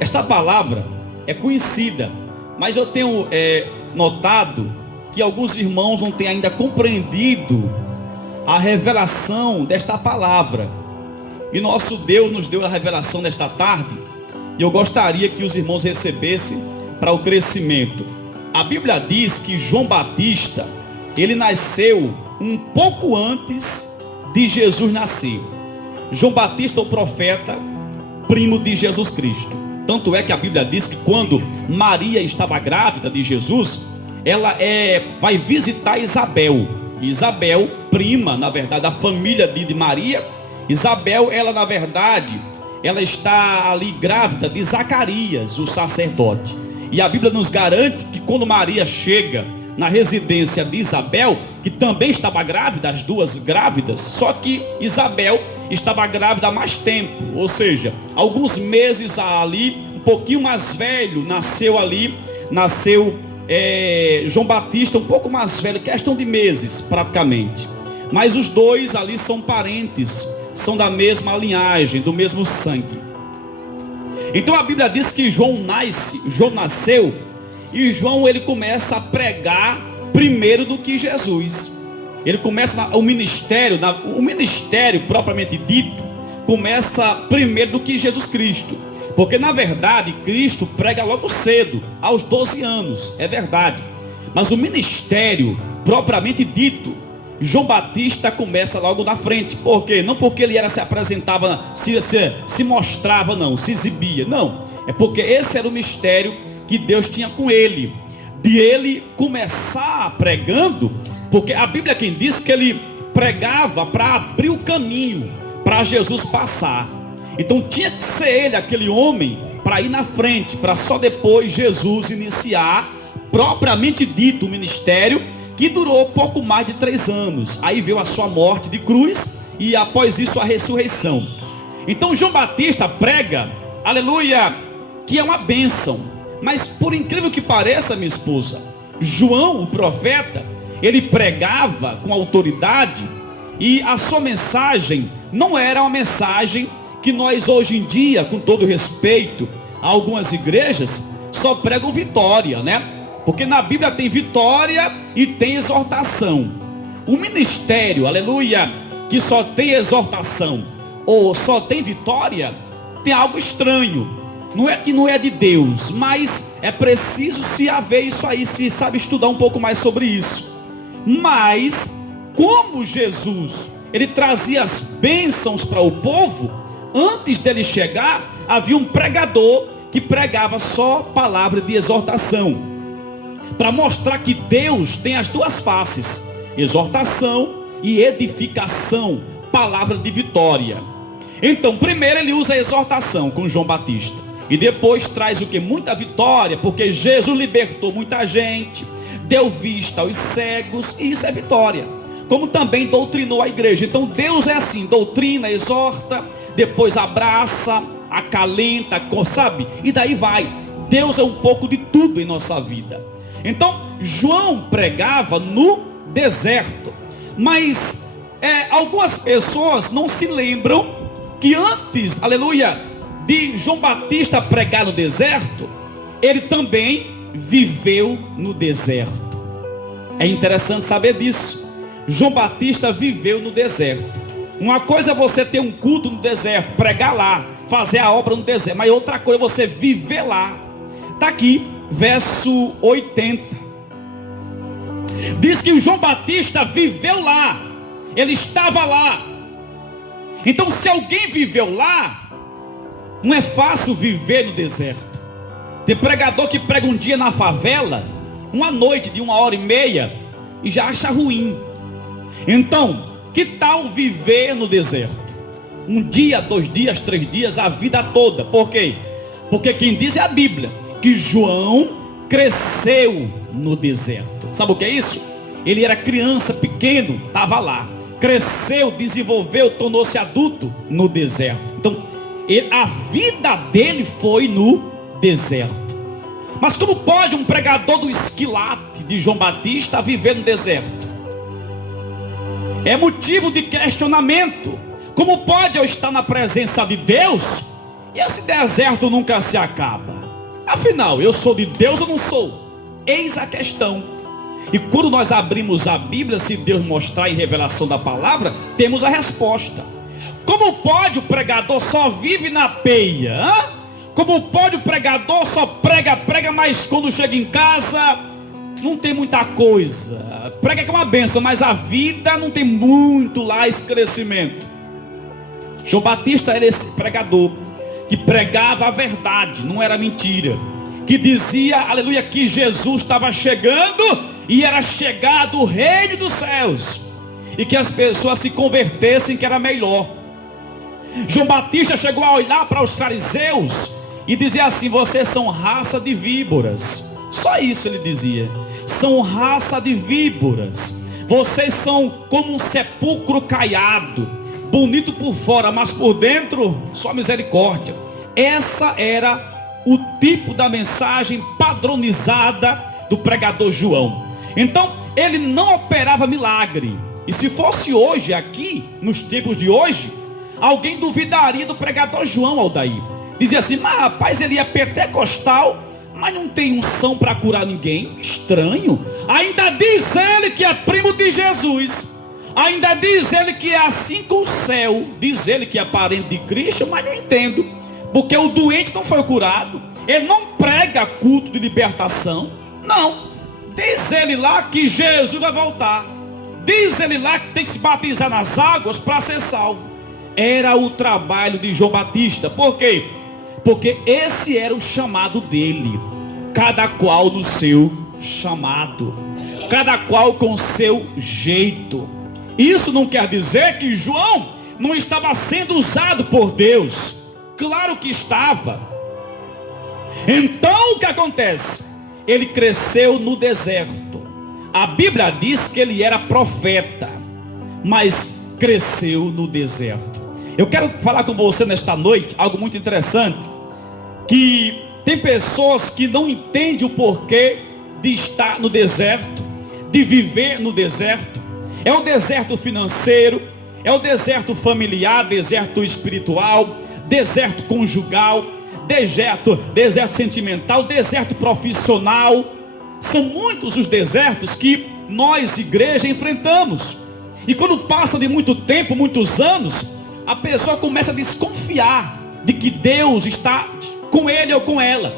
Esta palavra é conhecida, mas eu tenho notado que alguns irmãos não têm ainda compreendido a revelação desta palavra. E nosso Deus nos deu a revelação nesta tarde, e eu gostaria que os irmãos recebessem para o crescimento. A Bíblia diz que João Batista, ele nasceu um pouco antes de Jesus nascer. João Batista, o profeta, primo de Jesus Cristo. Tanto é que a Bíblia diz que quando Maria estava grávida de Jesus, ela vai visitar Isabel. Isabel, prima, na verdade, da família de Maria. Isabel, ela na verdade, ela está ali grávida de Zacarias, o sacerdote. E a Bíblia nos garante que quando Maria chega na residência de Isabel, que também estava grávida, as duas grávidas, só que Isabel estava grávida há mais tempo, ou seja, alguns meses ali, um pouquinho mais velho, nasceu João Batista, um pouco mais velho, questão de meses praticamente, mas os dois ali são parentes, são da mesma linhagem, do mesmo sangue. Então a Bíblia diz que João nasceu, e João ele começa a pregar primeiro do que Jesus. Ele começa o ministério propriamente dito, começa primeiro do que Jesus Cristo. Porque na verdade Cristo prega logo cedo, aos 12 anos, é verdade. Mas o ministério propriamente dito, João Batista começa logo na frente. Por quê? Não porque ele se apresentava, se mostrava, não, se exibia, não. É porque esse era o mistério que Deus tinha com ele, de ele começar pregando, porque a Bíblia quem diz que ele pregava para abrir o caminho para Jesus passar. Então tinha que ser ele, aquele homem, para ir na frente, para só depois Jesus iniciar propriamente dito o ministério, que durou pouco mais de 3 anos. Aí veio a sua morte de cruz e após isso a ressurreição. Então João Batista prega, aleluia, que é uma bênção. Mas por incrível que pareça, minha esposa, João, o profeta, ele pregava com autoridade, e a sua mensagem não era uma mensagem que nós hoje em dia, com todo respeito a algumas igrejas, só pregam vitória, né? Porque na Bíblia tem vitória e tem exortação. O ministério, aleluia, que só tem exortação ou só tem vitória, tem algo estranho. Não é que não é de Deus, mas é preciso se haver isso aí, se sabe estudar um pouco mais sobre isso. Mas como Jesus, ele trazia as bênçãos para o povo, antes dele chegar, havia um pregador que pregava só palavra de exortação, para mostrar que Deus tem as duas faces, exortação e edificação, palavra de vitória. Então primeiro ele usa a exortação com João Batista, e depois traz o que? Muita vitória, porque Jesus libertou muita gente, deu vista aos cegos, e isso é vitória. Como também doutrinou a igreja. Então Deus é assim, doutrina, exorta, depois abraça, acalenta, sabe? E daí vai. Deus é um pouco de tudo em nossa vida. Então João pregava no deserto. Mas algumas pessoas não se lembram que antes, aleluia, de João Batista pregar no deserto, ele também viveu no deserto. É interessante saber disso. João Batista viveu no deserto. Uma coisa é você ter um culto no deserto, pregar lá, fazer a obra no deserto, mas outra coisa é você viver lá. Está aqui, verso 80. Diz que o João Batista viveu lá, ele estava lá. Então se alguém viveu lá, não é fácil viver no deserto. Tem pregador que prega um dia na favela, uma noite de 1h30, e já acha ruim. Então, que tal viver no deserto? Um dia, 2 dias, 3 dias, a vida toda. Por quê? Porque quem diz é a Bíblia, que João cresceu no deserto. Sabe o que é isso? Ele era criança, pequeno, estava lá. Cresceu, desenvolveu, tornou-se adulto no deserto. Então, a vida dele foi no deserto. Mas como pode um pregador do esquilate de João Batista viver no deserto? É motivo de questionamento. Como pode eu estar na presença de Deus E esse deserto nunca se acaba. Afinal, eu sou de Deus ou não sou? Eis a questão. E quando nós abrimos a Bíblia, se Deus mostrar em revelação da palavra, temos a resposta. Como pode o pregador só vive na peia? Como pode o pregador só prega, mas quando chega em casa não tem muita coisa? Prega que é uma bênção, mas a vida não tem muito lá esse crescimento. João Batista era esse pregador que pregava a verdade, não era mentira, que dizia, aleluia, que Jesus estava chegando e era chegado o reino dos céus, e que as pessoas se convertessem, que era melhor. João Batista chegou a olhar para os fariseus e dizia assim: vocês são raça de víboras. Só isso ele dizia: são raça de víboras. Vocês são como um sepulcro caiado, bonito por fora, mas por dentro só misericórdia. Essa era o tipo da mensagem padronizada do pregador João. Então ele não operava milagre. E se fosse hoje aqui, nos tempos de hoje, alguém duvidaria do pregador João, Aldair. Dizia assim: mas rapaz, ele é pentecostal, mas não tem unção para curar ninguém. Estranho. Ainda diz ele que é primo de Jesus. Ainda diz ele que é assim com o céu. Diz ele que é parente de Cristo, mas não entendo, porque o doente não foi curado. Ele não prega culto de libertação. Não. Diz ele lá que Jesus vai voltar. Diz ele lá que tem que se batizar nas águas para ser salvo. Era o trabalho de João Batista. Por quê? Porque esse era o chamado dele. Cada qual no seu chamado, cada qual com o seu jeito. Isso não quer dizer que João não estava sendo usado por Deus. Claro que estava. Então o que acontece? Ele cresceu no deserto. A Bíblia diz que ele era profeta, mas cresceu no deserto. Eu quero falar com você nesta noite algo muito interessante, que tem pessoas que não entendem o porquê de estar no deserto, de viver no deserto. É o deserto financeiro, é o deserto familiar, deserto espiritual, deserto conjugal, deserto sentimental, deserto profissional. São muitos os desertos que nós, igreja, enfrentamos. E quando passa de muito tempo, muitos anos, a pessoa começa a desconfiar de que Deus está com ele ou com ela.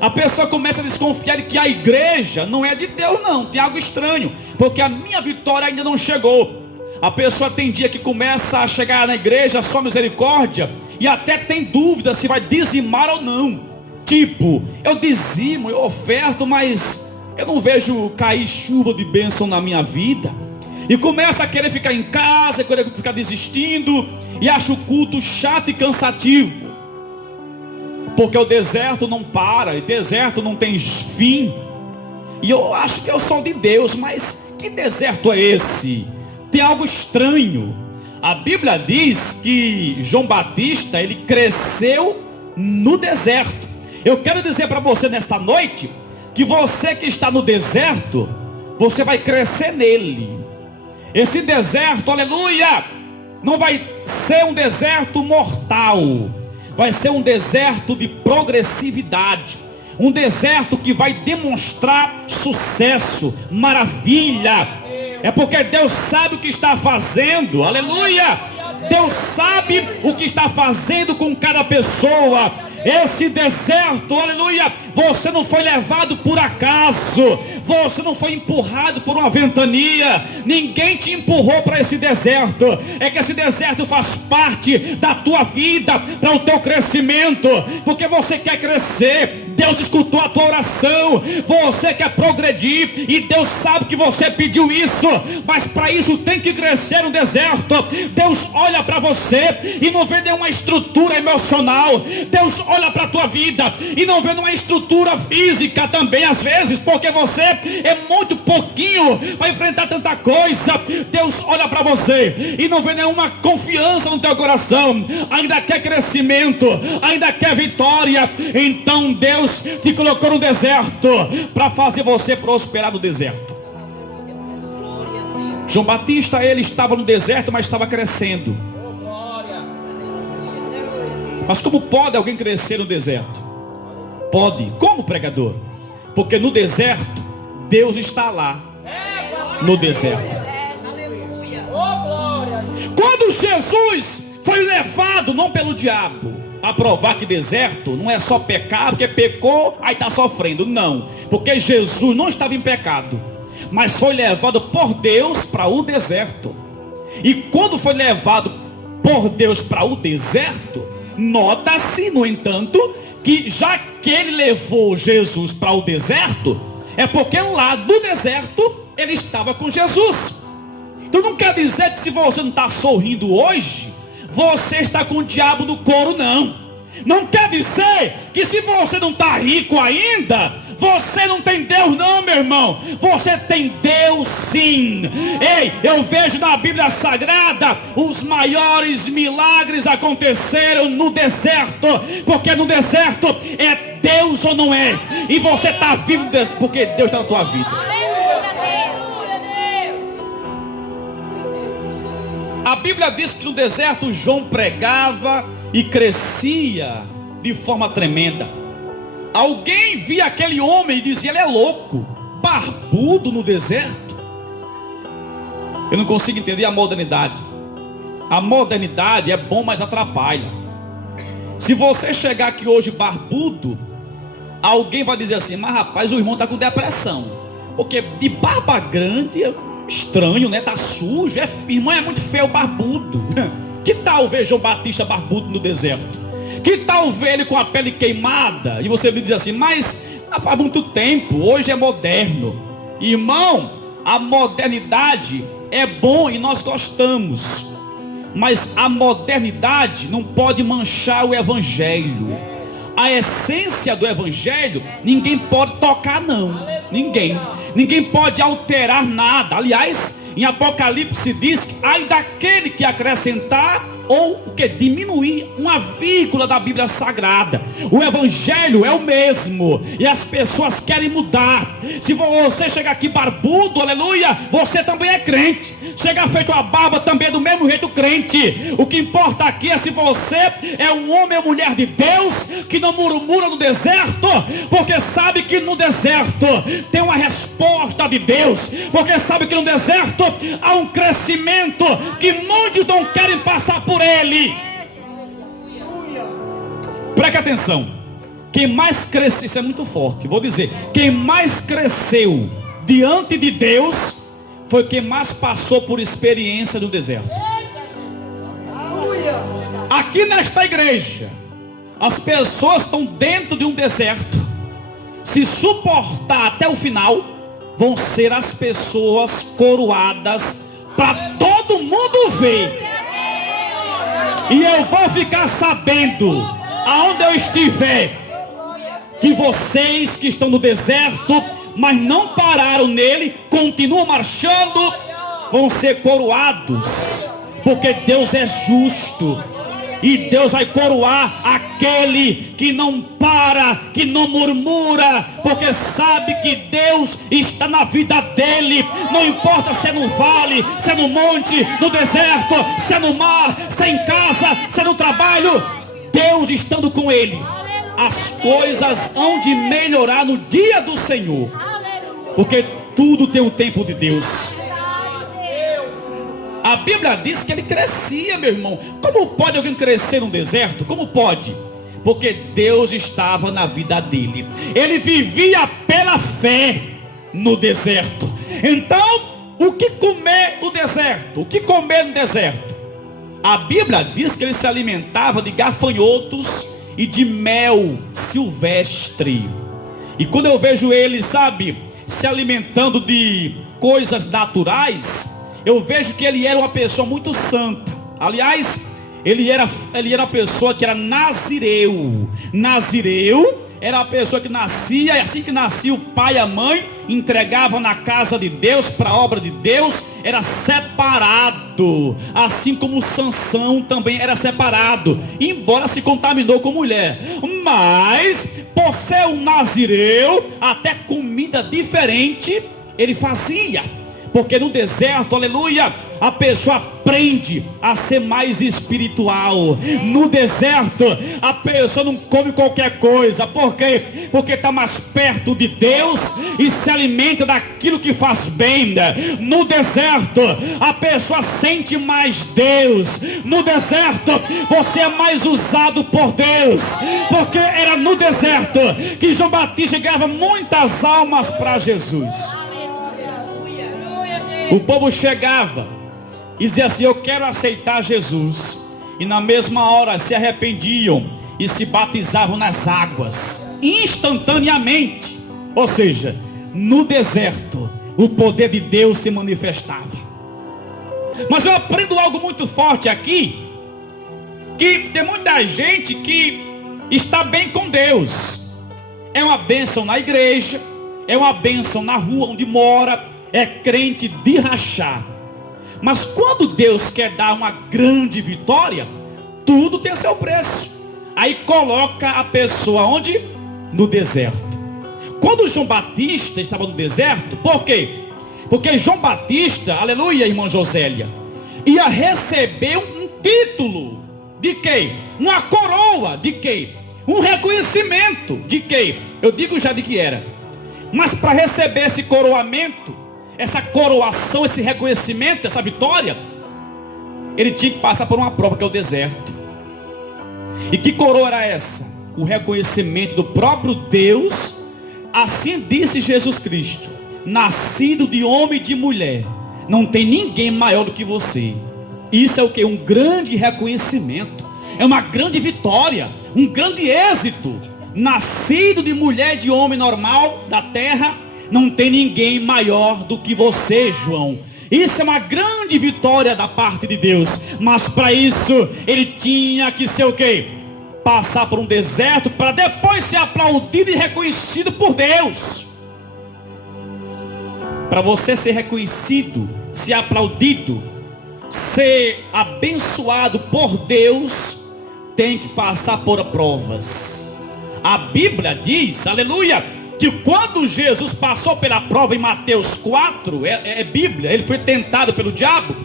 A pessoa começa a desconfiar de que a igreja não é de Deus, não, tem algo estranho, porque a minha vitória ainda não chegou. A pessoa tem dia que começa a chegar na igreja, só misericórdia, e até tem dúvida se vai dizimar ou não. Tipo, eu dizimo, eu oferto, mas eu não vejo cair chuva de bênção na minha vida. E começa a querer ficar em casa, querer ficar desistindo, e acha o culto chato e cansativo, porque o deserto não para, o deserto não tem fim. E eu acho que eu sou de Deus, mas que deserto é esse? Tem algo estranho. A Bíblia diz que João Batista, ele cresceu no deserto. Eu quero dizer para você nesta noite, que você que está no deserto, você vai crescer nele. Esse deserto, aleluia, não vai ser um deserto mortal, vai ser um deserto de progressividade, um deserto que vai demonstrar sucesso, maravilha. É porque Deus sabe o que está fazendo, aleluia. Deus sabe o que está fazendo com cada pessoa. Esse deserto, aleluia, você não foi levado por acaso, você não foi empurrado por uma ventania, ninguém te empurrou para esse deserto. É que esse deserto faz parte da tua vida, para o teu crescimento, porque você quer crescer. Deus escutou a tua oração, você quer progredir, e Deus sabe que você pediu isso, mas para isso tem que crescer no deserto. Deus olha para você e não vê nenhuma estrutura emocional. Deus olha para a tua vida e não vê nenhuma estrutura física também, às vezes, porque você é muito pouquinho para enfrentar tanta coisa. Deus olha para você e não vê nenhuma confiança no teu coração, ainda quer crescimento, ainda quer vitória. Então Deus te colocou no deserto para fazer você prosperar no deserto. João Batista, ele estava no deserto, mas estava crescendo. Mas como pode alguém crescer no deserto? Pode. Como, pregador? Porque no deserto, Deus está lá. No deserto. Quando Jesus foi levado, não pelo diabo, a provar que deserto não é só pecado, porque pecou, aí está sofrendo. Não, porque Jesus não estava em pecado, mas foi levado por Deus para o deserto. E quando foi levado por Deus para o deserto, nota-se, no entanto, que já que ele levou Jesus para o deserto, é porque lá no deserto ele estava com Jesus. Então não quer dizer que se você não está sorrindo hoje, você está com o diabo no couro, não. Não quer dizer que se você não está rico ainda, você não tem Deus, não, meu irmão. Você tem Deus sim. Ei, eu vejo na Bíblia Sagrada os maiores milagres aconteceram no deserto, porque no deserto é Deus ou não é. E você está vivo no deserto porque Deus está na tua vida. A Bíblia diz que no deserto João pregava e crescia de forma tremenda. Alguém via aquele homem e dizia: ele é louco, barbudo no deserto. Eu não consigo entender a modernidade. A modernidade é bom, mas atrapalha. Se você chegar aqui hoje barbudo, alguém vai dizer assim: mas rapaz, o irmão está com depressão, porque de barba grande é estranho, né? Tá sujo, irmão é muito feio barbudo. Que tal ver João Batista barbudo no deserto? Que tal ver ele com a pele queimada? E você me diz assim: mas faz muito tempo, hoje é moderno. Irmão, a modernidade é bom e nós gostamos, mas a modernidade não pode manchar o evangelho. A essência do evangelho ninguém pode tocar, não. Ninguém pode alterar nada. Aliás, em Apocalipse diz que ai daquele que acrescentar ou o que? Diminuir uma vírgula da Bíblia Sagrada. O evangelho é o mesmo e as pessoas querem mudar. Se você chegar aqui barbudo, aleluia, você também é crente. Chegar feito a barba também é do mesmo jeito crente. O que importa aqui é se você é um homem ou mulher de Deus que não murmura no deserto, porque sabe que no deserto tem uma resposta de Deus, porque sabe que no deserto há um crescimento que muitos não querem passar por ele. Preste atenção. Quem mais cresceu, isso é muito forte, vou dizer, quem mais cresceu diante de Deus foi quem mais passou por experiência do deserto. Aqui nesta igreja, as pessoas estão dentro de um deserto. Se suportar até o final, vão ser as pessoas coroadas para todo mundo ver. E eu vou ficar sabendo, aonde eu estiver, que vocês que estão no deserto, mas não pararam nele, continuam marchando, vão ser coroados, porque Deus é justo. E Deus vai coroar aquele que não para, que não murmura, porque sabe que Deus está na vida dele. Não importa se é no vale, se é no monte, no deserto, se é no mar, se é em casa, se é no trabalho, Deus estando com ele, as coisas hão de melhorar no dia do Senhor, porque tudo tem o tempo de Deus. A Bíblia diz que ele crescia, meu irmão. Como pode alguém crescer no deserto? Como pode? Porque Deus estava na vida dele. Ele vivia pela fé no deserto. Então, o que comer no deserto? O que comer no deserto? A Bíblia diz que ele se alimentava de gafanhotos e de mel silvestre. E quando eu vejo ele, sabe, se alimentando de coisas naturais, eu vejo que ele era uma pessoa muito santa. Aliás, ele era uma pessoa que era nazireu. Nazireu era a pessoa que nascia, e assim que nascia o pai e a mãe entregava na casa de Deus, para a obra de Deus, era separado. Assim como Sansão também era separado, embora se contaminou com mulher. Mas, por ser um nazireu, até comida diferente ele fazia. Porque no deserto, aleluia, a pessoa aprende a ser mais espiritual. No deserto, a pessoa não come qualquer coisa. Por quê? Porque está mais perto de Deus e se alimenta daquilo que faz bem. No deserto, a pessoa sente mais Deus. No deserto, você é mais usado por Deus, porque era no deserto que João Batista ganhava muitas almas para Jesus. O povo chegava e dizia assim: eu quero aceitar Jesus, e na mesma hora se arrependiam e se batizavam nas águas, instantaneamente. Ou seja, no deserto o poder de Deus se manifestava. Mas eu aprendo algo muito forte aqui, que tem muita gente que está bem com Deus, é uma bênção na igreja, é uma bênção na rua onde mora, é crente de rachar. Mas quando Deus quer dar uma grande vitória, tudo tem seu preço. Aí coloca a pessoa onde? No deserto. Quando João Batista estava no deserto, por quê? Porque João Batista, aleluia, irmã Josélia, ia receber um título de quê? Uma coroa de quê? Um reconhecimento de quê? Eu digo já de que era. Mas para receber esse coroamento, essa coroação, esse reconhecimento, essa vitória, ele tinha que passar por uma prova, que é o deserto. E que coroa era essa? O reconhecimento do próprio Deus. Assim disse Jesus Cristo: nascido de homem e de mulher, não tem ninguém maior do que você. Isso é o que? Um grande reconhecimento, é uma grande vitória, um grande êxito. Nascido de mulher e de homem normal da terra, não tem ninguém maior do que você, João. Isso é uma grande vitória da parte de Deus. Mas para isso ele tinha que ser o quê? Passar por um deserto, para depois ser aplaudido e reconhecido por Deus. Para você ser reconhecido, ser aplaudido, ser abençoado por Deus, tem que passar por provas. A Bíblia diz, aleluia, que quando Jesus passou pela prova em Mateus 4, é Bíblia, ele foi tentado pelo diabo,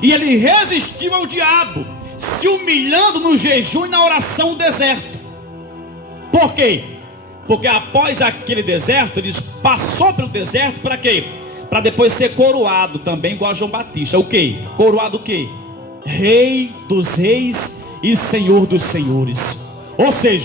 e ele resistiu ao diabo, se humilhando no jejum e na oração no deserto. Por quê? Porque após aquele deserto, ele passou pelo deserto para quê? Para depois ser coroado também, igual a João Batista. O quê? Coroado o quê? Rei dos reis e Senhor dos senhores. Ou seja,